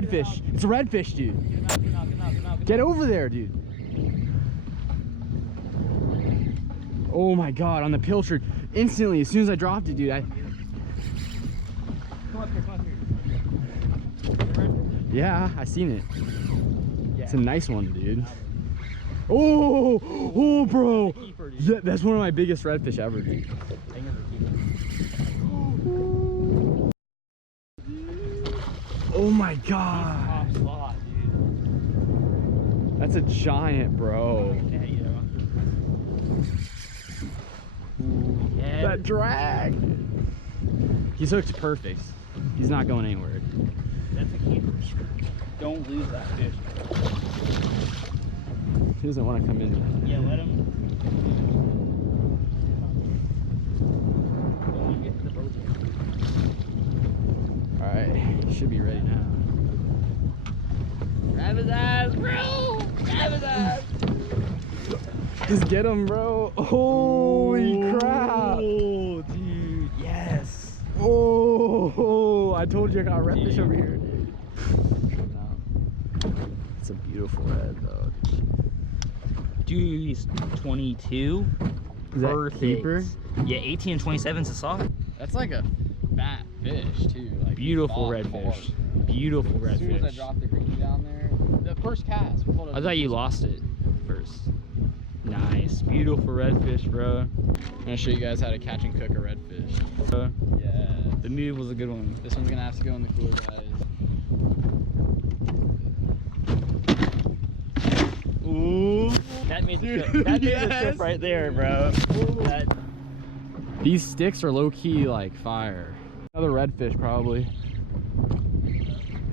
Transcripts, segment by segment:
redfish. It's a redfish, dude. Get over there, dude. Oh my god, on the pilchard. Instantly, as soon as I dropped it, dude, Come up here. Yeah, I seen it. Yeah. It's a nice one, dude. Oh, oh, bro. Yeah, that's one of my biggest redfish ever, dude. Oh my god. That's a giant, bro. Yeah. That drag. He's hooked perfect. He's not going anywhere. That's a keeper. Don't lose that fish. He doesn't want to come in. Yeah, let him. Don't want to get to the boat yet. Alright, he should be ready now. Grab his ass, bro! Grab his ass! Just get him, bro. Holy crap. Oh, dude, yes. Oh, I told you I got redfish over here, dude. It's a beautiful red, though. Dude, he's 22. Is that keeper? Yeah, 18 and 27 is a soft. That's like a fat fish, too. Like Beautiful redfish. Beautiful redfish. As soon as I dropped the green down there, the first cast. I thought you lost it first. Nice, beautiful redfish, bro. I'm gonna show you guys how to catch and cook a redfish. Yeah, the move was a good one. This one's gonna have to go in the cooler, guys. Ooh, that made the trip. That made the trip right there, bro. These sticks are low key like fire. Another redfish, probably.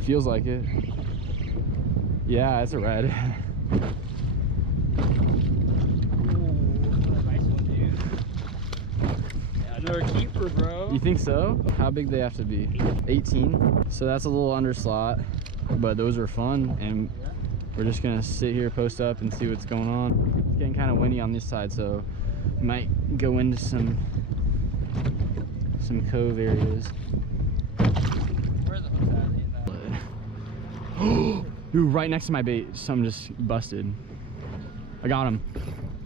Feels like it. Yeah, it's a red. Another keeper, bro. You think so? How big they have to be? 18. So that's a little underslot, but those are fun, and we're just gonna sit here, post up, and see what's going on. It's getting kind of windy on this side, so we might go into some cove areas. Where are the hooks at? Ooh, right next to my bait, something just busted. I got him.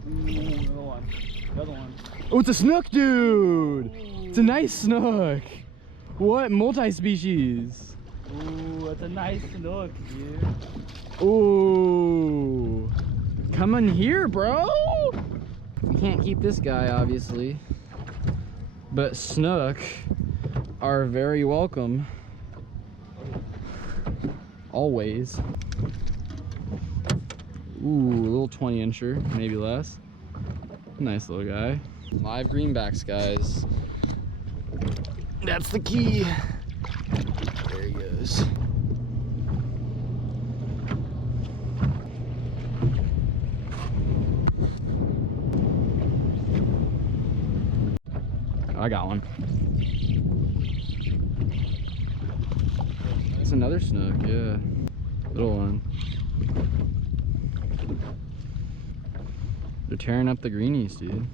Another one. Another one. Oh, it's a snook, dude! It's a nice snook. What? Multi-species. Ooh, that's a nice snook, dude. Ooh. Come in here, bro. We can't keep this guy, obviously. But snook are very welcome. Always. Ooh, a little 20-incher, maybe less. Nice little guy. Live greenbacks, guys. That's the key. There he goes. I got one. That's another snook, yeah. Little one. They're tearing up the greenies, dude.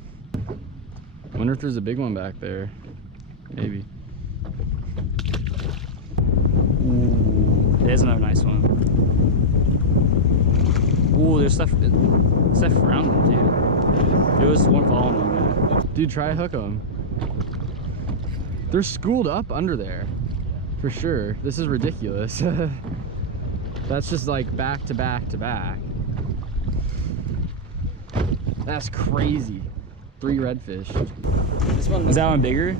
Wonder if there's a big one back there. Maybe. Ooh, there's another nice one. Ooh, there's stuff around them, dude. There was one following them, man. Dude, try to hook them. They're schooled up under there. For sure. This is ridiculous. That's just like back to back to back. That's crazy. 3 redfish. This one is that one bigger?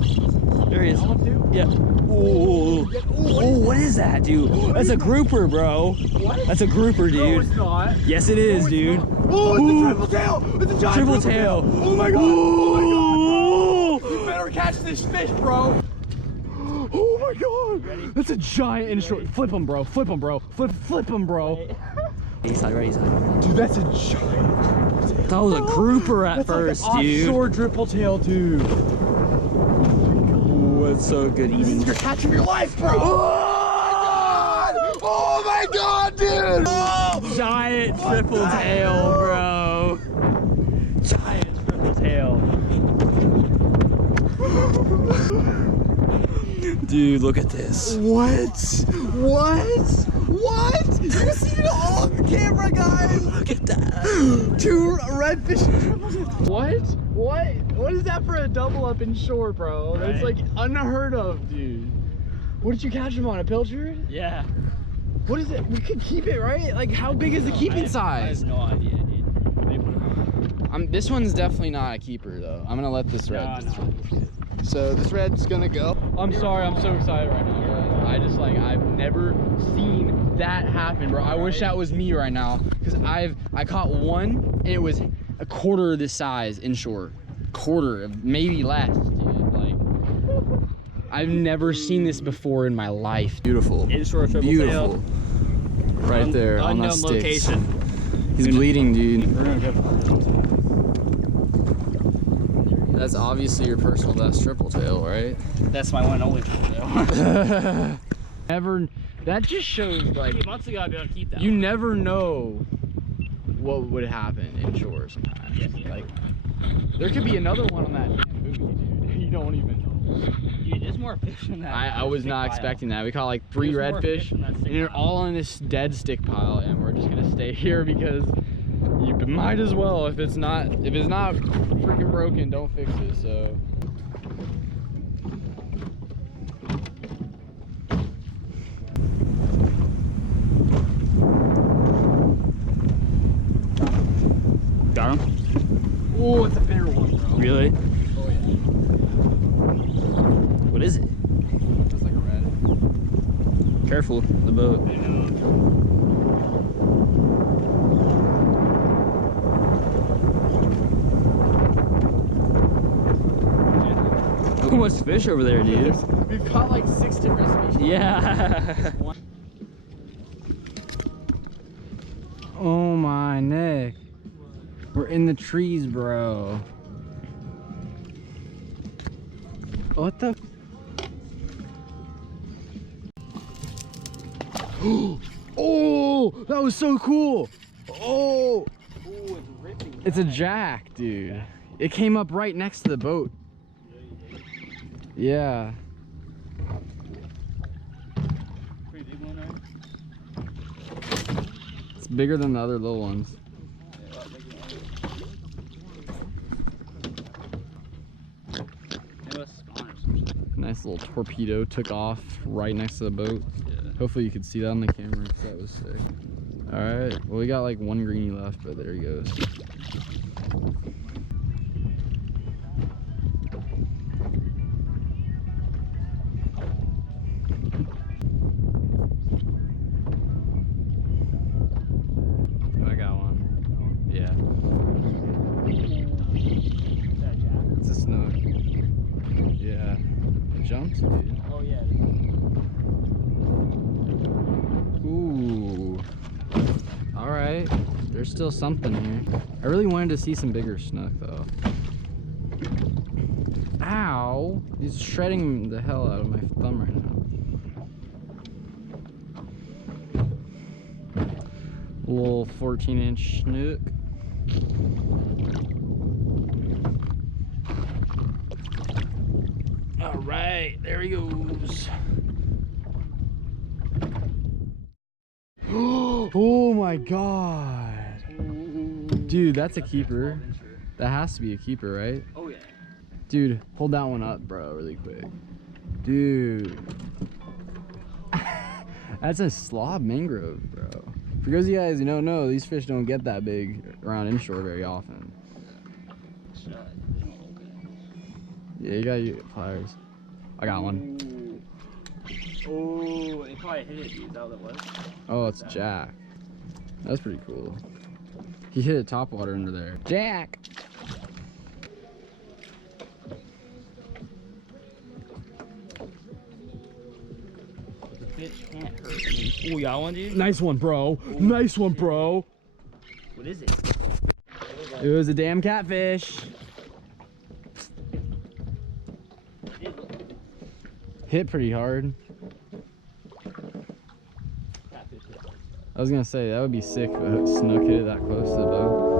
Yeah. There he is. Yeah. Ooh. Ooh, what is that, dude? That's a grouper, bro. What? That's a grouper, dude. No, it's not. Yes, it is, dude. Oh, it's a triple tail. It's a giant triple tail. Oh my god. Oh my god, bro. You better catch this fish, bro. Oh my god. Ready? That's a giant inshore. Flip him, bro. Flip him, bro. Flip him, bro. He's not ready, dude, that's a giant. That was a grouper at first, like an dude. Offshore triple tail, dude. Ooh, it's so good eating. You're catching your life, bro. Oh my god, dude. Oh. Giant triple tail, bro. Giant triple tail. Dude, look at this. What? You see it all on camera, guys? Look at that. 2 redfish. What is that for a double up inshore, bro? That's like unheard of, dude. What did you catch him on? A pilchard? Yeah. What is it? We could keep it, right? Like, how big is the keeping size? I have no idea, dude. This one's definitely not a keeper, though. I'm gonna let this red. So this red's gonna go. I'm sorry, I'm so excited right now, guys. I've never seen that happen, bro. I wish that was me right now, because I caught one and it was a quarter of this size inshore. Quarter, maybe less, dude. Like, I've never seen this before in my life. Beautiful. Inshore triple beautiful. Right there on the unknown sticks. location. He's bleeding, dude. That's obviously your personal best triple tail, right? That's my one and only triple tail. That just shows, like, 8 months ago I'd be able to keep that. You never know what would happen inshore sometimes. Yes. Like, there could be another one on that damn buoy, dude. You don't even know. Dude, there's more fish in that. I was not expecting that. We caught like 3 redfish, and they're all in this dead stick pile, and we're just gonna stay here because you might as well. If it's not freaking broken, don't fix it. So. Got him? Oh, it's a bigger one, bro. Really? Oh yeah. What is it? It's like a red. Careful, the boat. I know. Too much fish over there, dude. We've caught like 6 different species. Yeah. Oh my neck. We're in the trees, bro. What the? Oh, that was so cool. Oh, Ooh, it's ripping. it's a jack, dude. It came up right next to the boat. Yeah. Pretty big one, right? It's bigger than the other little ones. Nice little torpedo took off right next to the boat. Yeah. Hopefully you could see that on the camera because that was sick. All right, well we got like 1 greenie left, but there he goes. I got one. Yeah. It's a snook. Yeah. It jumps, dude. Oh yeah. Ooh. All right. There's still something here. I really wanted to see some bigger snook though. Ow! He's shredding the hell out of my thumb right now. Little 14-inch snook. All right, there he goes. Oh my god. Dude, that's a keeper. That has to be a keeper, right? Oh yeah. Dude, hold that one up, bro, really quick. Dude. That's a slob mangrove, bro. For those of you guys who don't know, these fish don't get that big around inshore very often. Yeah, you gotta use pliers. I got one. Oh, it probably hit it, dude. Is that what it was? Oh, it's Jack. That's pretty cool. He hit it topwater under there. Jack! The fish can't hurt me. Oh, you got one, dude? Nice one, bro. Oh, nice one, bro. What is it? It was a damn catfish. Hit pretty hard. I was gonna say, that would be sick if a snook hit it that close to the boat.